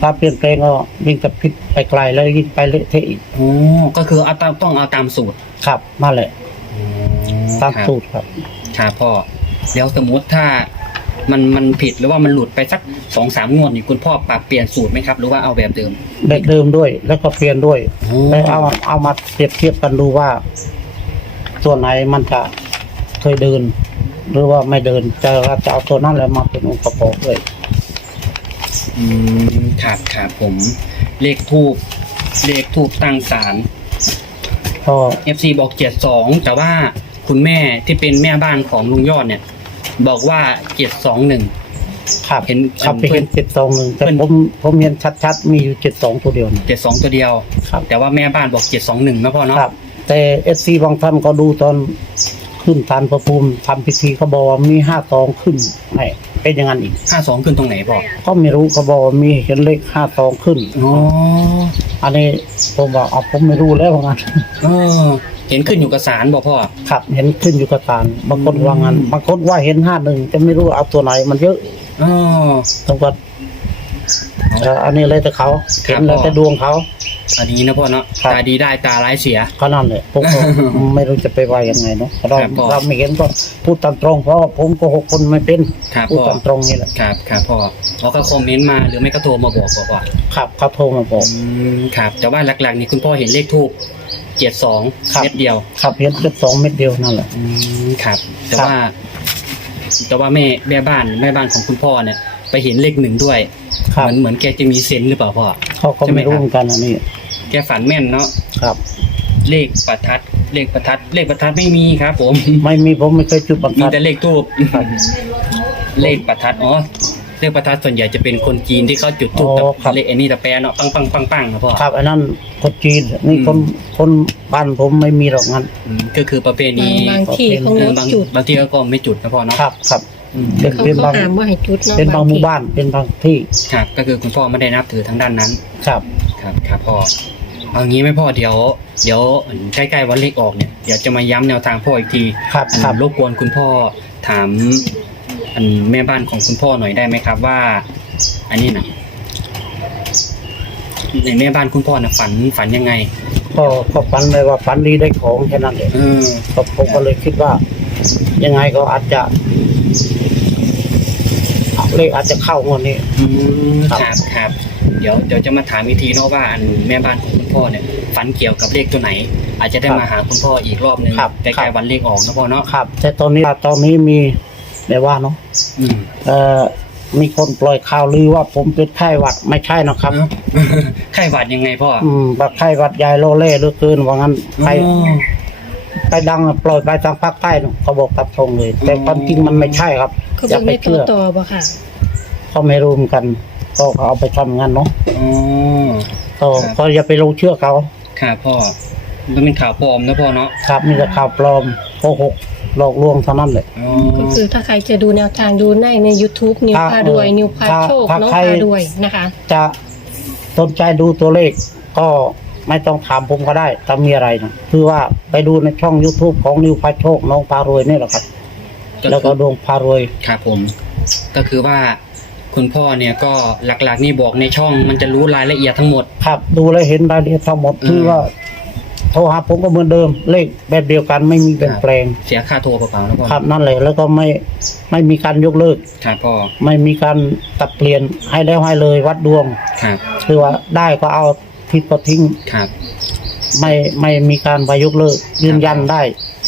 Speaker 3: ถ้าเปลี่ยนแปลงก็ยิ่งจะพิษไปไกลแล้วยิ่งไปเละเทะอีก
Speaker 2: โอ้ก็คือเอาตามต้องเอาตามสูตร
Speaker 3: ครับนั่นแหละ ตาม
Speaker 2: ครับ
Speaker 3: สูตรครับ
Speaker 2: ครับพ่อแล้วสมมุติถ้ามันมันผิดหรือว่ามันหลุดไปสักสองสามงวดนี่คุณพ่อปรับเปลี่ยนสูตรไหมครับ หรือว่าเอาแบบเดิม
Speaker 3: แบบเดิมด้วยแล้วก็เปลี่ยนด้วย
Speaker 2: โอ้
Speaker 3: แล้วเอาเอามาเปรียบเทียบกันดูว่าตัวไหนมันจะเคยเดิน หรือว่าไม่เดินจะจะเอาตัวนั้นแหล้วมาเป็นองค์ประกอบด้วย
Speaker 2: อืมครับครับผม เลขทูบเลขถูกตั้งศาล
Speaker 3: ก็
Speaker 2: FC บอกเจ็ดสองแต่ว่า คุณแม่ที่เป็นแม่บ้านของลุงยอดเนี่ย บอกว่าเจ็ดสองหนึ่ง
Speaker 3: ครับ
Speaker 2: เห็น
Speaker 3: ครับไป
Speaker 2: เพื่
Speaker 3: เห็
Speaker 2: อน
Speaker 3: นเจ็ดสองหนึ่งแต่
Speaker 2: เพื่อน
Speaker 3: ผมผมเห็นชัดๆ มีอยู่เจ็ดสองตัวเดียวนะ
Speaker 2: เจ็ดสองตัวเดียว
Speaker 3: ครับ
Speaker 2: แต่ว่าแม่บ้านบอกเจ็ดสองหนึ่งนะพ่อเนาะ
Speaker 3: ครับ แต่เอซีบางท่านก็ดูตอนขึ้นทานประภูมิทำพิธีเขาบอกว่ามีห้าตองขึ้นไม่เป็นอย่างนั้นอีก
Speaker 2: ห้าสองขึ้นตรงไหนพ่อ
Speaker 3: ก็ไม่รู้เขาบอกว่ามีเห็นเลขห้าตองขึ้น
Speaker 2: อ๋อ
Speaker 3: อันนี้ผมบอกเอาผมไม่รู้แล้วว่างั้น
Speaker 2: เออ เห็นขึ้นอยู่กับศาลบอกพ่อ
Speaker 3: ครับเห็นขึ้นอยู่กับตาลบางคนว่างั้นบางคนว่าเห็นห้าหนึ่งจะไม่รู้เอาตัวไหนมันเยอะ
Speaker 2: เออ
Speaker 3: ตรงกับเอ่ออันนี้เลยแต่เขา
Speaker 2: ครับ
Speaker 3: เห็นแล้วแต่ดวงเขา
Speaker 2: อันนี้นะพ่อเนาะ
Speaker 3: ครับ
Speaker 2: ตาดีได้ตาร้ายเสีย
Speaker 3: ก็นั่นแหละผมก็ ไม่รู้จะไปว่ายังไงเนาะเรา
Speaker 2: ครับผม
Speaker 3: เราไม่เห็นก็พูดตามตรง เพราะว่าผมโก็หกคนไม่เป็น
Speaker 2: ครับ
Speaker 3: พูด
Speaker 2: พ่อ
Speaker 3: ตามตรงนี่แหละ
Speaker 2: ครับครับพ่อเขาก็คอมเมนต์มาหรือไม่ก็โทรมาบอกบอกว่า
Speaker 3: ครับเขาโทรมาบอก
Speaker 2: อืมครับ แต่ว่าหลักๆนี่คุณพ่อเห็นเลขทูบ เจ็ดสอง
Speaker 3: ครับ
Speaker 2: เม็ดเดียว
Speaker 3: ครับเห็นแค่สองเม็ดเดียวนั่นแหละ
Speaker 2: อืมครับ แต่
Speaker 3: ครับ
Speaker 2: ว่า แต่ว่าแม่แม่บ้านแม่บ้านของคุณพ่อเนี่ย ไปเห็นเลขหนึ่งด้วย
Speaker 3: ครับ
Speaker 2: เหมือนเหมือนแกจะมีเซนส์หรือเปล่าพ่อ
Speaker 3: เขาก็
Speaker 2: ใช่ไหม
Speaker 3: ไม่รู้
Speaker 2: ครับ
Speaker 3: เหมือนกันอันนี้
Speaker 2: แกฝันแม่นเนาะ
Speaker 3: ครับ
Speaker 2: เลขประทัด เลขประทัด เลขประทัดไม่มีครับ ผม
Speaker 3: ไม่มีผมไม่เคยจุดบัง
Speaker 2: มี
Speaker 3: คับ
Speaker 2: แต่เลขทูบ
Speaker 3: ครับ
Speaker 2: เลขประทัดอ๋อ เลขประทัดส่วนใหญ่จะเป็นคนจีนที่เขาจุดทูบ
Speaker 3: อ๋อครับ
Speaker 2: เลขไอ้นี่แต่แปรเนาะปังปังปังปังนะพ่อ
Speaker 3: ครับอันนั้นคนจีนนี่
Speaker 2: อืม
Speaker 3: คนคนบ้านผมไม่มีหรอกงั้น
Speaker 2: อืมก็คือประเพณี
Speaker 1: บางที่เขา
Speaker 2: เอง
Speaker 1: ด
Speaker 2: บาง
Speaker 1: จุด
Speaker 2: บางที่ก็ไม่จุดนะพ่อเนาะ
Speaker 3: ครับครับ
Speaker 2: อืม
Speaker 3: เป็น
Speaker 1: เขา
Speaker 3: เป็น
Speaker 1: เขา
Speaker 3: บาง
Speaker 1: หามว่าให้จุดเนาะ
Speaker 3: เป็นบางหมู่บ้านเป็นบางที่
Speaker 2: ครับก็คือคุณพ่อไม่ได้นับถือทางด้านนั้น
Speaker 3: ครับ
Speaker 2: ครับครับพ่อเอางี้ไหมพ่อเดี๋ยว เดี๋ยวใกล้ๆวันเลขออกเนี่ยเดี๋ยวจะมาย้ำแนวทางพ่ออีกที
Speaker 3: ครับ
Speaker 2: อัน
Speaker 3: ครับ
Speaker 2: รบกวนคุณพ่อถาม อันแม่บ้านของคุณพ่อหน่อยได้ไหมครับว่า อันนี้นะในแม่บ้านคุณพ่อน่ะฝันฝันยังไง
Speaker 3: ก็ก็ฝันเลยว่าฝันดีได้ของแค่นั้นเอง
Speaker 2: เออ
Speaker 3: ก็ผมก็เลยคิดว่า ยังไงก็อาจจะเลขอาจจะเข้างวดนี้
Speaker 2: อืมค
Speaker 3: ครั
Speaker 2: รับบครับเดี๋ยวเดี๋ยวจะมาถามอีกทีเนาะว่าอันแม่บ้านของคุณพ่อเนี่ยฝันเกี่ยวกับเลขตัวไหน อาจจะได้
Speaker 3: ครับ
Speaker 2: มาหาคุณพ่ออีกรอบหนึง
Speaker 3: ครับ
Speaker 2: ใก
Speaker 3: ครั
Speaker 2: ล้
Speaker 3: บ
Speaker 2: ๆวันเลขออกนะพ่อเนาะ
Speaker 3: ครับ แต่ตอนนี้ตอนนี้มี แบบว่าเนาะ
Speaker 2: อืม
Speaker 3: เอ่อมีคนปล่อยข่าวลือว่าผมเป็นไข้หวัดไม่ใช่นะครับ
Speaker 2: เอ้าไข้หวัดยังไงพ่อ
Speaker 3: อืมแบบไข้หวัดใหญ่โลเล่เหลือเกินว่างั้นไป
Speaker 2: อ๋อ
Speaker 3: ไปดังปล่อยไปทางภาคใต้เนอะเขาบอกตัดตรงเลย แต่
Speaker 2: อืม
Speaker 3: ความจริงมันไม่ใช่ครับ
Speaker 1: เขา
Speaker 3: อย่า
Speaker 1: เป็น
Speaker 3: ไป
Speaker 1: ไม่ต่อ
Speaker 3: เชื่อ
Speaker 1: ต่อบ่ค่ะ
Speaker 3: เขาไม่รู้เหมือนกัน ก็เอาไปทำงานเนาะ
Speaker 2: อ๋อ
Speaker 3: ก็
Speaker 2: ครับ
Speaker 3: ก็อย่าไปลงเชื่อเขา
Speaker 2: ครับพ่อมันเป็นข่าวปลอมนะพ่อเนาะ
Speaker 3: ครับมีแต่ข่าวปลอมโกหก หลอกลวงเท่านั้นเลย
Speaker 2: อ๋อ
Speaker 1: ก็คือถ้าใครจะดูแนวทางดูได้ใน YouTube นิว
Speaker 3: ถ้า
Speaker 1: พารวย
Speaker 3: เออ
Speaker 1: นิวพา
Speaker 3: ถ้า
Speaker 1: โชค
Speaker 3: ถ้า
Speaker 1: น้อง
Speaker 3: ใคร
Speaker 1: พารวยนะคะ
Speaker 3: จะสนใจดูตัวเลขก็ไม่ต้องถามผมก็ได้ถ้ามีอะไรนะคือว่าไปดูในช่อง youtube ของนิวพาโชคน้องพารวยนี่แหละครับแล้วก็ดวงพารวย
Speaker 2: ครับผม ก็คือว่าคุณพ่อเนี่ยก็หลักๆนี่บอกในช่องมันจะรู้รายละเอียดทั้งหมด
Speaker 3: ครับดูแลวเห็นรายละเอียดทั้งหมด
Speaker 2: อืม
Speaker 3: คือว่าโท รหาผมก็เหมือนเดิม เลขแบบเดียวกันไม่มีเปลี่ยนแปลง
Speaker 2: เสียค่าโทรเปล่าๆนะพ่อ
Speaker 3: ครับนั่นเลยแล้วก็ไม่ไม่มีการยกเลิก
Speaker 2: ครับพ่อ
Speaker 3: ไม่มีการตัดเปลี่ยนให้แล้วให้เลยวัดดวง
Speaker 2: ครับ
Speaker 3: คือว่าได้ก็เอาทิ้งก็ทิ้ง
Speaker 2: ครับ
Speaker 3: ไม่ไม่มีการไปยกเลิกยืนยันได้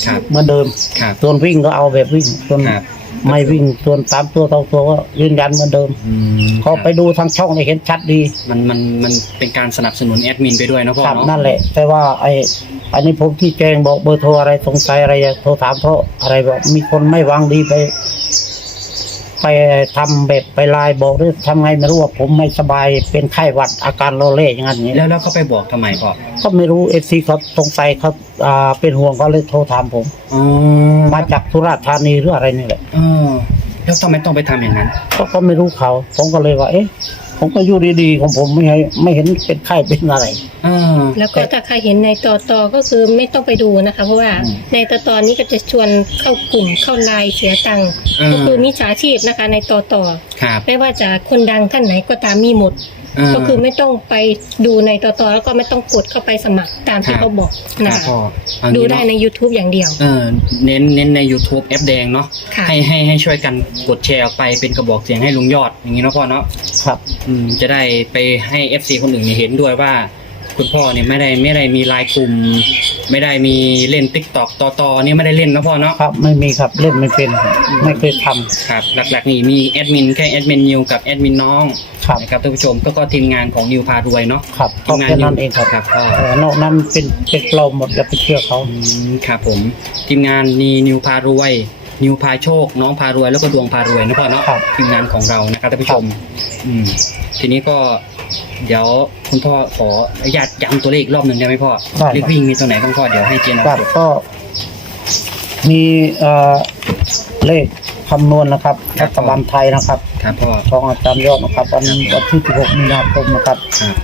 Speaker 2: ครับ
Speaker 3: เหมือนเดิม
Speaker 2: ครับ
Speaker 3: ส่วนวิ่งก็เอาแบบวิ่งส่วน
Speaker 2: ครับ
Speaker 3: ไม่วิ่งส่วนสามตัวสองตัวก็ยืนยันเหมือนเดิม
Speaker 2: อืม
Speaker 3: เขาไปดูทางช่องเนี่ยเห็นชัดดี
Speaker 2: มันมันมันเป็นการสนับสนุนแอดมินไปด้วยนะพ่อ
Speaker 3: ครับ
Speaker 2: เนาะ
Speaker 3: นั่นแหละ แต่ว่าไอ้อันนี้ผมที่แจ้งบอกเบอร์โทรอะไรสงสัยอะไรอยากโทรถามเพราะอะไรบอกมีคนไม่วางดีไป ไปทำแบบไปไลน์บอกหรือทำไงไม่รู้ว่าผมไม่สบายเป็นไข้หวัดอาการโลเล่อย่างนั้นอย่างนี้
Speaker 2: แล้วแล้วเขาไปบอกทำไมพ่อ
Speaker 3: ก็ไม่รู้เอฟซีเขาสงสัยเขาอ่าเป็นห่วงเขาเลยโทรถามผม
Speaker 2: อ๋อ
Speaker 3: มาจากสุราษฎร์ธานีหรืออะไรนี่แหละ
Speaker 2: เออ แล้วทำไมต้องไปทำอย่างนั้น
Speaker 3: ก็ก็ไม่รู้เขาผมก็เลยว่า เอ๊ะ ผมก็อยู่ดีๆของผมไม่ให้ไม่เห็นเป็นไข้เป็นอะไร
Speaker 2: เออ
Speaker 1: แล้วก็ถ้าใครเห็นในต่อต่อก็คือไม่ต้องไปดูนะคะ เพราะว่า
Speaker 3: อืม
Speaker 1: ในต่อต่อนี้ก็จะชวนเข้ากลุ่มเข้าไลน์เสียตังค์
Speaker 2: เออ
Speaker 1: ก็คือมิจฉาชีพนะคะ ในต่อต่อ
Speaker 2: ครับ
Speaker 1: ไม่ว่าจะคนดังท่านไหนก็ตามมีหมด
Speaker 2: เออ
Speaker 1: ก็คือไม่ต้องไปดูในต่อต่อแล้วก็ไม่ต้องกดเข้าไปสมัครตามที่
Speaker 2: ครับ
Speaker 1: เขาบอก
Speaker 2: ค
Speaker 1: นะ
Speaker 2: รับ
Speaker 1: คะ
Speaker 2: พ่อเอา
Speaker 1: ดู
Speaker 2: งี้
Speaker 1: ได้
Speaker 2: เนาะ
Speaker 1: ใน YouTube อย่างเดียว
Speaker 2: เออเน้นเน้นใน YouTube แอปแดงเนาะ
Speaker 1: ค่ะ
Speaker 2: ให้ให้ให้ช่วยกันกดแชร์ออกไปเป็นกระบอกเสียงให้ลุงยอดอย่างนี้เนาะพ่อเนาะ
Speaker 3: ครับ
Speaker 2: อืมจะได้ไปให้ FC คนอื่นเห็นด้วยว่า คคุณพ่อเนี่ยไม่ได้ไม่ได้มีไลน์กลุ่ม ไม่ได้มีเล่นติ๊กต็อกต่อต่อนี่ไม่ได้เล่นนะพ่อเนาะ
Speaker 3: ครับไม่มีครับเล่นไม่เป็นครับไม่เคยทำ
Speaker 2: ครับหลักๆนี่มีแอดมินแค่แอดมินนิวกับแอดมินน้อง
Speaker 3: ครับ
Speaker 2: นะครับท่านผู้ชมก็ก็ทีมงานของนิวพารวยเนาะ
Speaker 3: ครับ
Speaker 2: ที
Speaker 3: ก็
Speaker 2: มงาน
Speaker 3: แค่
Speaker 2: นิว
Speaker 3: นั้นเองครับ
Speaker 2: ครับพ่อ
Speaker 3: แต่นอกนั้นเป็นเป็นปลอมหมดอย่าไปเชื่อเขา
Speaker 2: อืมครับผมทีมงานมีนิวพารวย นิวพาโชค น้องพารวยแล้วก็ดวงพารวยนะพ่อเนาะ
Speaker 3: ครับ
Speaker 2: ทีมงานของเรานะครับท่านผู้ชมอืมทีนี้ก็ เดี๋ยวคุณพ่อขออนุญาตย้ำตัวเลขอีกรอบหนึ่งได้ไหมพ่อ
Speaker 3: ได้
Speaker 2: เลขวิ่งมีตัวไหนบ้างพ่อเดี๋ยวให้เจนเอา
Speaker 3: ครับ
Speaker 2: จด
Speaker 3: ก็มีเอ่อเลขคำนวณนะครับรัฐบาลไทยนะครับ
Speaker 2: ครับพ่อ
Speaker 3: ของอาจารย์ยอดนะครับวันวันที่ 16 มีนาคมนะครับ
Speaker 2: ครับ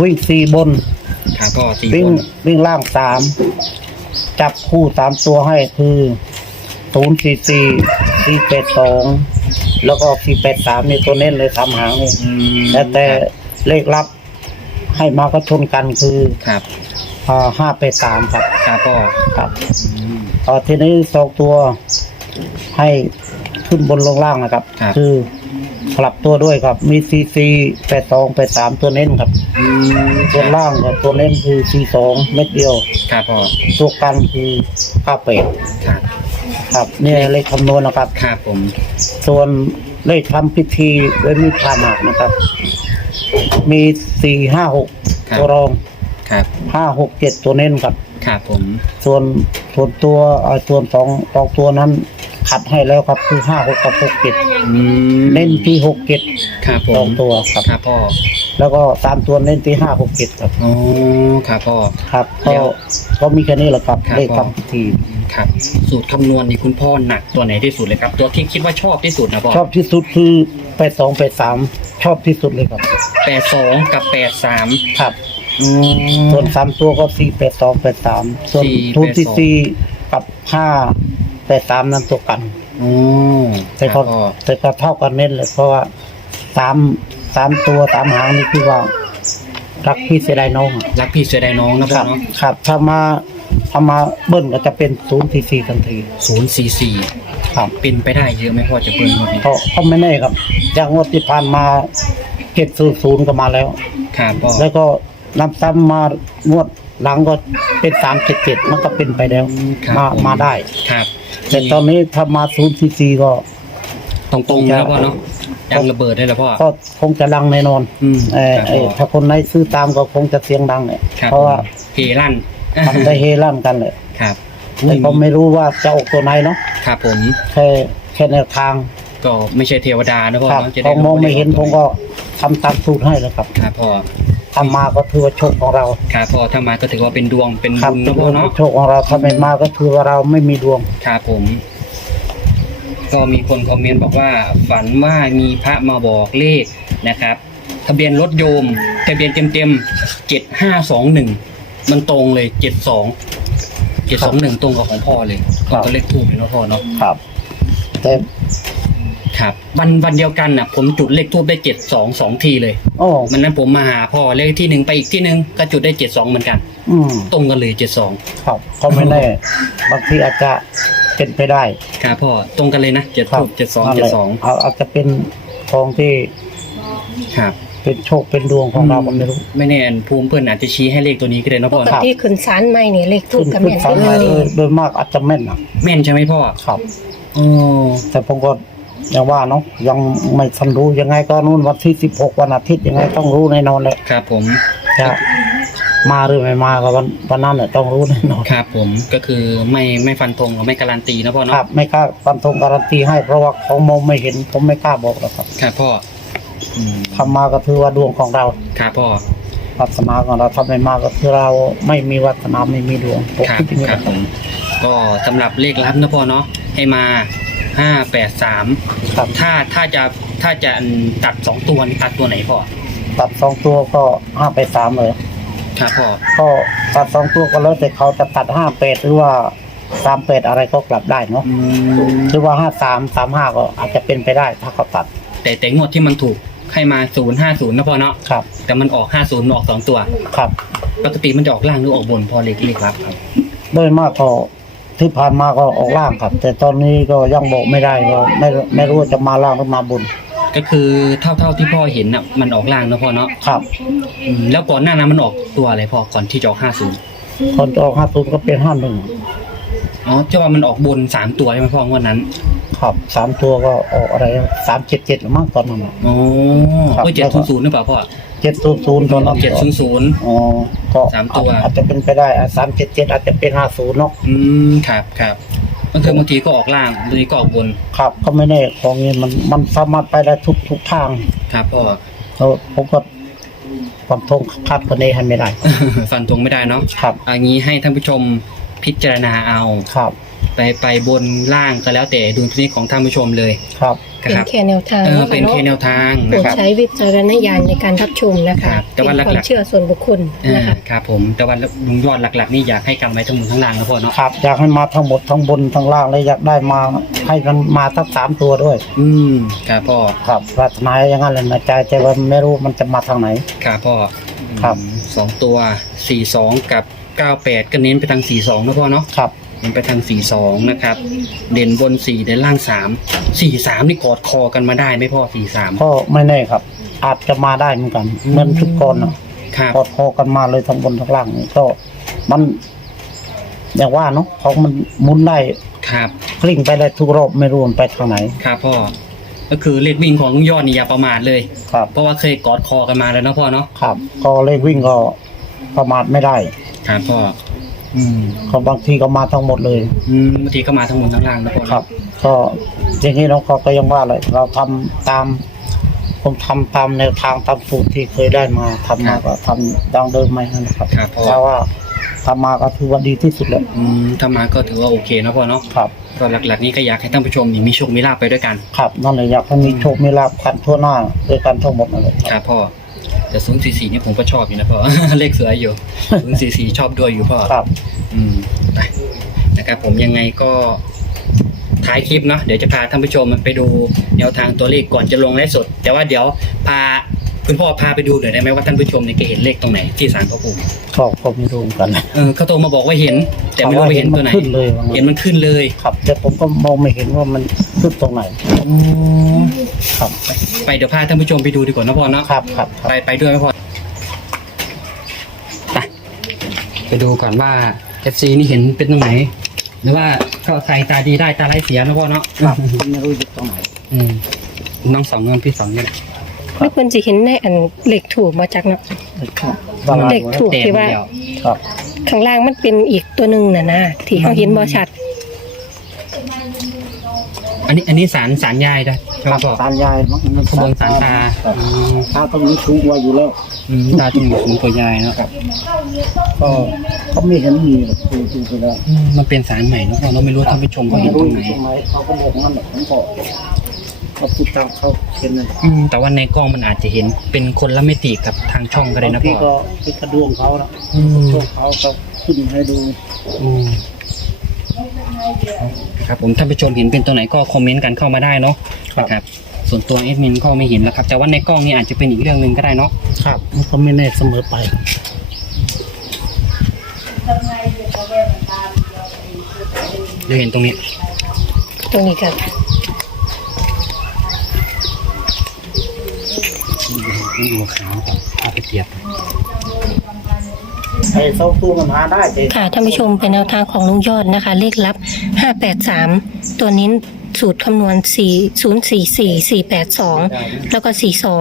Speaker 3: วิ่งสี่บน
Speaker 2: ครับพ่อสี่
Speaker 3: วิ่
Speaker 2: ค
Speaker 3: ง
Speaker 2: น
Speaker 3: วิ่งล่างสามจับคู่สามตัวให้คือศูนย์สี่สี่สี่แปดสองแล้วก็สี่แปดสามนี่ตัวเน้นเลยสามหางนี่
Speaker 2: อืม
Speaker 3: แต่แต่ เลขลับ ให้มาก็ชนกันคือ
Speaker 2: ครับ
Speaker 3: ห้าแปดสามครับ
Speaker 2: ครับพ่อ
Speaker 3: ครับ
Speaker 2: อืม
Speaker 3: เอ่อทีนี้สองตัว ให้ขึ้นบนลงล่างนะครับ
Speaker 2: ครับ
Speaker 3: คือสลับตัวด้วยครับ มีซีซีแปดสองแปดสามตัวเน้นครับ
Speaker 2: อืม
Speaker 3: ตัวล่างกับตัวเน้นคือซีสองเม็ดเดียว
Speaker 2: ครับพ่อ
Speaker 3: ตัวกันคือห้าแปด
Speaker 2: ครับ
Speaker 3: ครับเนี่ยเลขคำนวณนะครับ
Speaker 2: ครับผม
Speaker 3: ส่วนเลขทำพิธีไว้มีพาหมากนะครับ มีสี่ห้าหก
Speaker 2: ครับ
Speaker 3: ตัวรอง
Speaker 2: ครับ
Speaker 3: ห้าหกเจ็ดตัวเน้นครับ
Speaker 2: ครับผม
Speaker 3: ส่วนส่วนตัวเอ่อส่วนสองสองตัวนั้น ขัดให้แล้วครับคือห้าหกกับหกเจ็ด
Speaker 2: อืม
Speaker 3: เน้นที่หกเจ็ด
Speaker 2: ครับผ
Speaker 3: สอง
Speaker 2: ม
Speaker 3: ตัวครับ
Speaker 2: ครับพ่อ
Speaker 3: แล้วก็สามตัวเน้นที่ห้าหกเจ็ดครับ
Speaker 2: อ๋อครับพ่อ
Speaker 3: ครับ
Speaker 2: แล้
Speaker 3: ก็
Speaker 2: ว
Speaker 3: ก็มีแค่นี้แหละครับ
Speaker 2: ครับ
Speaker 3: เลข
Speaker 2: พ่อ
Speaker 3: ทำพิธี
Speaker 2: ครับ สูตรคำนวณนี่คุณพ่อหนักตัวไหนที่สุดเลยครับ ตัวที่คิดว่าชอบที่สุดนะพ่อ
Speaker 3: ชอบที่สุดคือแปดสองแปดสามชอบที่สุดเลยครับ
Speaker 2: แปดสองกับแปดสาม
Speaker 3: ครับ
Speaker 2: อืม
Speaker 3: ส่วนสามตัวก็สี่แปดสองแปดสามส่วน
Speaker 2: สี่
Speaker 3: ทุนที่
Speaker 2: แปดสอง
Speaker 3: สี่กับห้า แปดสามนั้นตัวกัน
Speaker 2: โอ้
Speaker 3: แต่
Speaker 2: ครั
Speaker 3: ก็
Speaker 2: บพ่อ
Speaker 3: แต่ก็เท่ากันเน้นเลยเพราะว่าสามสามตัวสามหางนี่คือว่า รักพี่เสียดายน้องอะ
Speaker 2: รักพี่เสียดายน้องนะ
Speaker 3: ค
Speaker 2: พ่อ
Speaker 3: รับ
Speaker 2: เนาะ
Speaker 3: ครับ ถ้ามาถ้ามาเบิ้ลก็จะเป็นศูนย์ทีสี่ทันที
Speaker 2: ศูนย์สี่สี่
Speaker 3: ครับ
Speaker 2: เป็นไปได้เยอะไหมพ่อจะเบิ้ลหมดนี้
Speaker 3: ก็ก็ไม่แน่ครับอย่างงวดที่ผ่านมาเจ็ดศูนย์ศูนย์ก็มาแล้ว
Speaker 2: ครับพ่อ
Speaker 3: แล้วก็นำซ้ำมางวดหลังก็เป็นสามเจ็ดเจ็ดมันก็เป็นไปแล้ว
Speaker 2: ครับ
Speaker 3: มา
Speaker 2: ผ
Speaker 3: มาได้
Speaker 2: ครับ
Speaker 3: แต่ตอนนี้ถ้ามาศูนย์ทีสี่ก็
Speaker 2: ตรงตรงๆแล้วพ่อเนาะยังระเบิดได้แล้วพ่อ
Speaker 3: ก็คงจะดังแน่นอน
Speaker 2: อืม
Speaker 3: เออ
Speaker 2: ครับ
Speaker 3: เอ
Speaker 2: พ่
Speaker 3: อ
Speaker 2: อ
Speaker 3: ถ้าคนไหนซื้อตามก็คงจะเสียงดังเลย
Speaker 2: ครับ
Speaker 3: เพราะว่า
Speaker 2: เฮลั่น
Speaker 3: ทำได้เฮลั่นกันเลย
Speaker 2: ครับ
Speaker 3: แต่ก็ไม่รู้ว่าจะออกตัวไหนเนาะ
Speaker 2: ครับผม
Speaker 3: แค่แค่แนวทาง
Speaker 2: ก็ไม่ใช่เทวดานะพ่อ
Speaker 3: ครับ
Speaker 2: เนาะจะ
Speaker 3: พ
Speaker 2: ได้
Speaker 3: อมองไม่เห็นผมก็ทำตามสูตรให้แล้วครับ
Speaker 2: ครับพ่อ
Speaker 3: ทำมาก็ถือว่าโชคของเรา
Speaker 2: ครับพ่อถ้ามาก็ถือว่าเป็นดวงเป็น
Speaker 3: ครับ
Speaker 2: บุญนะพ่อเนาะ
Speaker 3: โชคของเราถ้าไม่มาก็ถือว่าเราไม่มีดวง
Speaker 2: ครับผม ก็มีคนคอมเมนต์บอกว่า ฝันว่ามีพระมาบอกเลขนะครับ ทะเบียนรถโยมทะเบียนเต็มเต็มเจ็ดห้าสองหนึ่งมันตรงเลยเจ็ดสองเจ็ดสองหนึ่งตรงกับของพ่อเลย
Speaker 3: ครั
Speaker 2: ก็
Speaker 3: บ
Speaker 2: เลขทูบเป็นพ่อเนาะ
Speaker 3: ครับ แต่
Speaker 2: ครับวันวันเดียวกันน่ะ ผมจุดเลขทูบได้เจ็ดสองสองทีเลย
Speaker 3: โอ้
Speaker 2: มันนั้นผมมาหาพ่อเลขที่หนึ่งไปอีกที่หนึ่งก็จุดได้เจ็ดสองเหมือนกัน
Speaker 3: อืม
Speaker 2: ตรงกันเลยเจ็ดสอง
Speaker 3: ครับก็ไม่แน่บางทีอาจจะเป็นไปได้
Speaker 2: ครับพ่อตรงกันเลยนะเจ็ด
Speaker 3: ครั
Speaker 2: ทูบเจ็ดสอง
Speaker 3: นั่น
Speaker 2: เจ็
Speaker 3: แห
Speaker 2: ด
Speaker 3: ละ
Speaker 2: สอง
Speaker 3: เอาอาจจะเป็นของที่
Speaker 2: ครับ
Speaker 3: เป็นโชคเป็นดวงของเราก็ไม่รู้
Speaker 2: ไม่แน่ภูมิเพื่อนอาจจะชี้ให้เลขตัวนี้ก็ได้นะ
Speaker 1: ป
Speaker 2: พ่อกเนอะ
Speaker 1: ติขึ้นศาลใหม่นี่เลขทู
Speaker 3: ขึ้
Speaker 1: บ
Speaker 3: น
Speaker 1: กับ
Speaker 3: ขึ้
Speaker 1: แม่
Speaker 3: น
Speaker 1: น
Speaker 3: สาม
Speaker 1: เด้
Speaker 3: มา
Speaker 1: อ
Speaker 3: โดยโดยมากอาจจะแม่นนะ
Speaker 2: แม่นใช่ไหมพ่อ
Speaker 3: ครับ
Speaker 2: โอ้
Speaker 3: แต่ผมก็ ยังว่าเนาะยังไม่ทันรู้ยังไงก็นู่นวันที่สิบหกวันอาทิตย์ยังไงต้องรู้แน่นอนแหละ
Speaker 2: ครับผม
Speaker 3: จะมาหรือไม่มาก็วันวันนั้นแหละต้องรู้แน่นอน
Speaker 2: ครับผมก็คือไม่ไม่ฟันธงหรือไม่การันตีนะพ่อ
Speaker 3: ค
Speaker 2: เนาะ
Speaker 3: รับไม่กล้าฟันธงการันตีให้เพราะว่าของมองไม่เห็นผมไม่กล้าบอกหรอกครับ
Speaker 2: ครับพ่ออืม
Speaker 3: ทำมาก็ถือว่าดวงของเรา
Speaker 2: ครับพ่อ
Speaker 3: วาสนาของเราทำไม่มาก็คือเราไม่มีวาสนาไม่มีดวงผม
Speaker 2: ครับ
Speaker 3: คิดอย่างนี้
Speaker 2: ครับ
Speaker 3: นะ
Speaker 2: ผมก็สำหรับเลขลับนะพ่อเนาะให้มา ห้าแปดสาม
Speaker 3: ครับ
Speaker 2: ถ้าถ้าจะถ้าจะตัดสองตัวนี่ตัดตัวไหนพ่อ
Speaker 3: ตัดสองตัวก็ห้าไปสามเลย
Speaker 2: ครับพ่อ
Speaker 3: ก็ตัดสองตัวก็แล้วแต่เขาจะตัดห้าเป็ดหรือว่าสามเป็ดอะไรก็กลับได้เนาะ
Speaker 2: อืม
Speaker 3: หรือว่าห้าสามสามห้าก็อาจจะเป็นไปได้ถ้าเขาตัด
Speaker 2: แต่แต่งวดที่มันถูกให้มาศูนย์ห้าศูนย์นะพ่อเนาะ
Speaker 3: ครับ
Speaker 2: แต่มันออกห้าศูนย์ออกสองตัว
Speaker 3: ครับ
Speaker 2: ปกติมันจะออกล่างหรือออกบนพอเลขเลขลับครับ
Speaker 3: โดยมากก็ ที่ผ่านมาก็ออกล่างครับ แต่ตอนนี้ก็ยังบอกไม่ได้ก็ไม่ไม่รู้ว่าจะมาล่างหรือมาบน
Speaker 2: ก็คือเท่าเท่าที่พ่อเห็นน่ะมันออกล่างนะพ่อเนาะ
Speaker 3: ครับ
Speaker 2: อืมแล้วก่อนหน้านั้นมันออกตัวอะไรพ่อก่อนที่จะออกห้าศูนย์
Speaker 3: คนจะออกห้าศูนย์ก็เป็นห้าหนึ่ง
Speaker 2: อ๋อที่ว่ามันออกบนสามตัวใช่ไหมพ่องวดนั้น
Speaker 3: ครับสามตัวก็ออกอะไรสามเจ็ดเจ็ดมั้งตอนนั้น
Speaker 2: อ๋อ
Speaker 3: ครับ
Speaker 2: เจ็ดศูนย์ศูนย์หรือเปล่าพ่อ
Speaker 3: เจ็ดศูนย์ศูนย์ตอนนั้น
Speaker 2: เจ็ดศูนย์ศูนย์
Speaker 3: อ๋อก็
Speaker 2: สามตัว
Speaker 3: อาจจะเป็นไปได้สามเจ็ดเจ็ดอาจจะเป็นห้าศูนย์เนาะ
Speaker 2: อืมครับครับก็คือบางทีก็ออกล่างบางทีก็ออกบน
Speaker 3: ครับ ก็ไม่แน่ของนี้มันมันสามารถไปได้ทุกทุกทาง
Speaker 2: ครับพ่อ
Speaker 3: แล้วผมก็ความทงคาดคะเนให้ไม่ได้
Speaker 2: ฟันธงไม่ได้เนาะ
Speaker 3: ครับ
Speaker 2: อันนี้ให้ท่านผู้ชมพิจารณาเอา
Speaker 3: ครับ
Speaker 2: ไปไปบนล่างก็แล้วแต่ดุลพินิจของท่านผู้ชมเลย
Speaker 3: ครับ
Speaker 2: นะ
Speaker 1: เป็น
Speaker 2: ครับ
Speaker 1: แค่แนวทาง
Speaker 2: เออ
Speaker 1: นะคะ
Speaker 2: เป็นแค่แน
Speaker 1: เนาะ
Speaker 2: วทาง
Speaker 1: โปร
Speaker 2: นะ
Speaker 1: ด
Speaker 2: ครับ
Speaker 1: ใช้วิจารณญาณในการรับชมนะคะ
Speaker 2: ครับแต่ว่า
Speaker 1: เป็น
Speaker 2: หลักๆ
Speaker 1: ความเชื่อส่วนบุคคล
Speaker 2: อ่า
Speaker 1: นะคะ
Speaker 2: ครับผมแต่ว่าลุงยอดหลัก ๆ นี่อยากให้กำไว้ทั้งบนทั้งล่างนะพ่อเนาะ
Speaker 3: ครับอยากให้มาทั้งหมดทั้งบนทั้งล่างเลยอยากได้มาให้กันมาทั้งสามตัวด้วย
Speaker 2: อืมครับพ่อ
Speaker 3: ครับปรารถนาอย่างนั้นเลยนะใจแต่ว่าไม่รู้มันจะมาทางไหน
Speaker 2: ครับพ่อ
Speaker 3: ครับ
Speaker 2: อืมสองตัวสี่สองกับเก้าแปดก็เน้นไปทางสี่สองนะพ่อเนาะ
Speaker 3: ครับ
Speaker 2: เน้นไปทางสี่สองนะครับ เด่นบนสี่เด่นล่างสามสี่สามนี่กอดคอกันมาได้ไหมพ่อสี่สาม
Speaker 3: ก็ไม่แน่ครับ อาจจะมาได้เหมือนกัน
Speaker 2: อืม
Speaker 3: เหมือนชุดก่อนนะครับพอพอกันมาเลยทั้งบนทั้งล่างนี่ก็มันอย่างว่าเนาะของมันหมุนได้
Speaker 2: ครับ
Speaker 3: กลิ้งไปได้ทุกรอบไม่รู้มันไปทางไหน
Speaker 2: ครับพ่อก็คือเลขวิ่งของลุงยอดนี่อย่าประมาทเลย
Speaker 3: ครับ
Speaker 2: เพราะว่าเคยกอดคอกันมาแล้วเนาะพ่อเนาะ
Speaker 3: ครับ ก็เลขวิ่งก็ประมาทไม่ได้
Speaker 2: ครับพ่อ อืม
Speaker 3: ก็บางทีก็มาทั้งหมดเลย
Speaker 2: อืมบางทีก็มาทั้งบนทั้งล่างนะพ่อ
Speaker 3: ครับ ก็อย่างนี้เราก็ก็ยังว่าเลยเราทำตาม ผมทำตามแนวทางตามสูตรที่เคยได้มาทำมาก็ทำดังเดิมไหมนะครับ
Speaker 2: ครับพ่อ
Speaker 3: ถ้าว่าทำมาก็ถือว่าดีที่สุดเลย
Speaker 2: อืมถ้ามาก็ถือว่าโอเคนะพ่อเนาะ
Speaker 3: ครับ
Speaker 2: ก็หลักๆ นี่ก็อยากให้ท่านผู้ชมนี่มีโชคมีลาภไปด้วยกัน
Speaker 3: ครับนั่นเลยอยากให้มีโชคมีลาภกันทั่วหน้าด้วยกันทั้งหมดนั่นเลย
Speaker 2: ครับพ่อ แต่ศูนย์สี่สี่นี่ผมก็ชอบอยู่นะพ่อ เลขสวยอยู่ศูนย์สี่สี่ชอบด้วยอยู่พ่อ
Speaker 3: ครับ
Speaker 2: อืมไปนะครับ ผมยังไงก็ท้ายคลิปเนาะเดี๋ยวจะพาท่านผู้ชมไปดูแนวทางตัวเลขก่อนจะลงไลฟ์สด แต่ว่าเดี๋ยวพา คุณพ่อพาไปดูหน่อยได้ไหมว่าท่านผู้ชมเนี่ยแกเห็นเลขตรงไหนที่ศาลพ่อปู่
Speaker 3: ก็ก็ไม่รู้เหมือนกัน
Speaker 2: เออเขาโทรมาบอกว่าเห็น แต่ไม่รู้ว่าเห็นตัวไหน
Speaker 3: มัขึ้นเลยว่างั้น
Speaker 2: เห็นมันขึ้นเลย
Speaker 3: ครับแต่ผมก็มองไม่เห็นว่ามันขึ้นตรงไหนครับ
Speaker 2: ไปเดี๋ยวพาท่านผู้ชมไปดูดีกว่านะพ่อเนาะ
Speaker 3: ครับครับครับ
Speaker 2: ไปไปด้วยไหมพ่อไปไปดูก่อนว่า FC นี่เห็นเป็นตรงไหน หรือว่าเขาใครตาดีได้ตาไร้เสียนะพ่อเนาะ
Speaker 3: ครับผมไม่รู้อยู่ตรงไหน
Speaker 2: อืมน้องสองเงินพี่สองเนี่ย
Speaker 1: ไม่ค วรจะเห็นในอันเหล็กถูกมาจากเนาะเด็กถูกที่ว่า
Speaker 3: ครับ
Speaker 1: ข้างล่างมันเป็นอีกตัวหนึ่งน่ะนะที่เขาเห็นบอชัด
Speaker 2: อันนี้อันนี้สารสารยายได้ใช่ไหมพ่อ
Speaker 3: ตายายมั้งมัน
Speaker 2: ขบวนสารตา
Speaker 3: ครับ
Speaker 2: อืม
Speaker 3: ตาตรงนี้สูงกว่าอยู่แล้ว
Speaker 2: อืมตาจมูกของตัวยายเนาะ
Speaker 3: ก็เขาไม่เห็นมีหรอกดูดูไปแล้ว
Speaker 2: อืมมันเป็นสารใหม่เนาะพ่อเราไม่รู้ท่านผู้ชมเขา
Speaker 3: ไม่
Speaker 2: เห็นต
Speaker 3: รู้
Speaker 2: รง
Speaker 3: อ
Speaker 2: ไหน
Speaker 3: ยู่ตรงไหนเขาก็บอกงั้นแหละผมก็ เขาพูดตามเขาเห็นเลย
Speaker 2: อืมแต่ว่าในกล้องมันอาจจะเห็นเป็นคนละมิติกับทางช่องก็ได้นะ
Speaker 3: บางที
Speaker 2: พ่อ
Speaker 3: ก็เป็นกระดวงเขานะ
Speaker 2: อืม
Speaker 3: ช่วงเขาก็ขึ้นให้ดู
Speaker 2: อืมครับผมท่านผู้ชมเห็นเป็นตัวไหนก็คอมเมนต์กันเข้ามาได้เนาะนะครับ ส่วนตัวเอดมินก็ไม่เห็นแล้วครับ แต่ว่าในกล้องนี่อาจจะเป็นอีกเรื่องหนึ่งก็ได้เนาะ
Speaker 3: ครับมันก็ไม่แน่เสมอไป
Speaker 2: เดี๋ยวเห็นตรงนี้
Speaker 1: ตรงนี้กันี่
Speaker 2: ดูขาวก่อนาไปเกียบ
Speaker 3: ไอ้เสาตู้มันหาได้แต่
Speaker 1: ค่ะท่านผู้ชมเป็นแนวทางของลุงยอดนะคะ เลขลับ 583 ตัวนี้สูตรคำนวณ 4 0 4 4 4 8 2 แล้วก็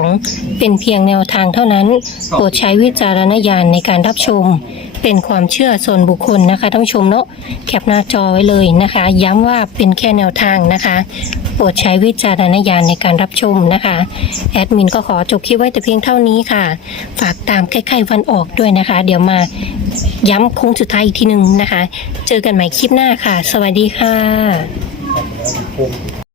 Speaker 1: 42 เป็นเพียงแนวทางเท่านั้น โปรดใช้วิจารณญาณในการรับชม เป็นความเชื่อส่วนบุคคลนะคะท่านผู้ชมเนาะแคปหน้าจอไว้เลยนะคะ ย้ำว่าเป็นแค่แนวทางนะคะ โปรดใช้วิจารณญาณในการรับชมนะคะแอดมินก็ขอจบคลิปไว้แต่เพียงเท่านี้ค่ะ ฝากตามใกล้ๆวันออกด้วยนะคะ เดี๋ยวมาย้ำโค้งสุดท้ายอีกทีหนึ่งนะคะ เจอกันใหม่คลิปหน้าค่ะ สวัสดีค่ะ